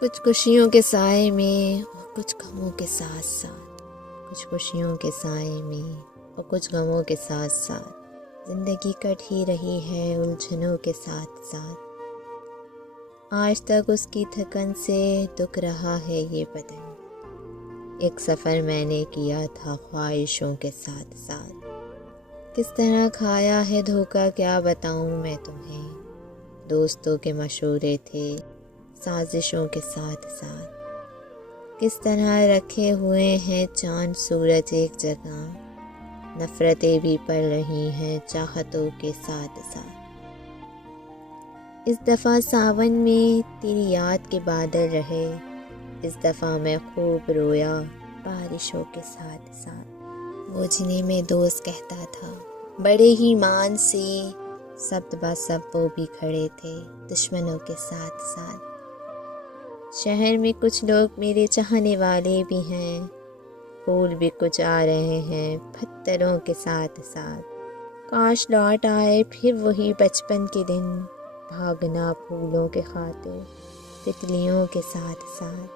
कुछ खुशियों के साए में और कुछ गमों के साथ साथ, कुछ खुशियों के साए में और कुछ गमों के साथ साथ जिंदगी कट ही रही है उलझनों के साथ साथ। आज तक उसकी थकन से दुख रहा है ये बदन। एक सफ़र मैंने किया था ख्वाहिशों के साथ साथ। किस तरह खाया है धोखा क्या बताऊं मैं तुम्हें। दोस्तों के मशवरे थे साजिशों के साथ साथ। किस तरह रखे हुए हैं चांद सूरज एक जगह। नफरतें भी पड़ रही हैं चाहतों के साथ साथ। इस दफ़ा सावन में तेरी याद के बादल रहे। इस दफ़ा मैं खूब रोया बारिशों के साथ साथ। वो जिन्हें मैं दोस्त कहता था बड़े ही मान से शब्द ब सब वो भी खड़े थे दुश्मनों के साथ साथ। शहर में कुछ लोग मेरे चाहने वाले भी हैं। फूल भी कुछ आ रहे हैं पत्थरों के साथ साथ। काश लौट आए फिर वही बचपन के दिन। भागना फूलों के खातिर तितलियों के साथ साथ,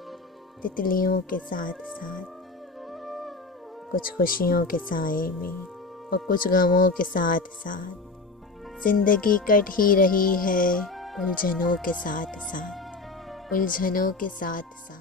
तितलियों के साथ साथ। कुछ खुशियों के साए में और कुछ गमों के साथ साथ जिंदगी कट ही रही है उलझनों के साथ साथ, उलझनों के साथ साथ।